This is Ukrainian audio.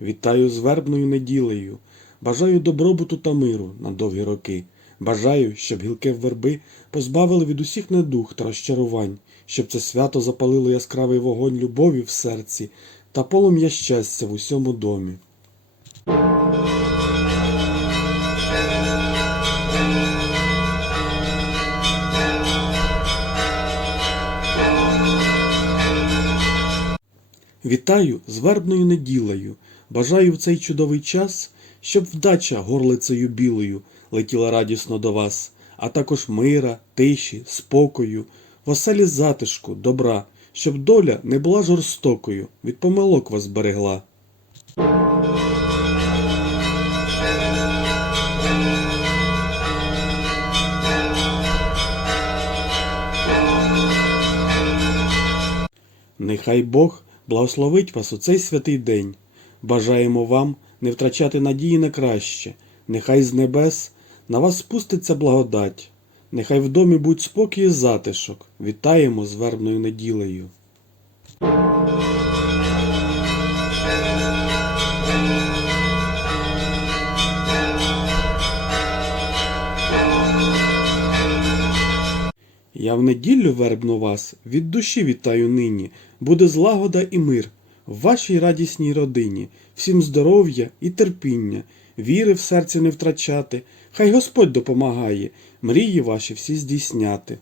Вітаю з вербною неділею. Бажаю добробуту та миру на довгі роки. Бажаю, щоб гілки верби позбавили від усіх недух та розчарувань, щоб це свято запалило яскравий вогонь любові в серці та полум'я щастя в усьому домі. Вітаю з вербною неділею. Бажаю в цей чудовий час, щоб вдача горлицею білою летіла радісно до вас, а також мира, тиші, спокою, в оселі затишку, добра, щоб доля не була жорстокою, від помилок вас берегла. Нехай Бог благословить вас у цей святий день. Бажаємо вам не втрачати надії на краще. Нехай з небес на вас спуститься благодать. Нехай в домі будь спокій і затишок. Вітаємо з вербною неділею. Я в неділю вербну вас, від душі вітаю нині, буде злагода і мир в вашій радісній родині, всім здоров'я і терпіння, віри в серці не втрачати, хай Господь допомагає, мрії ваші всі здійсняти.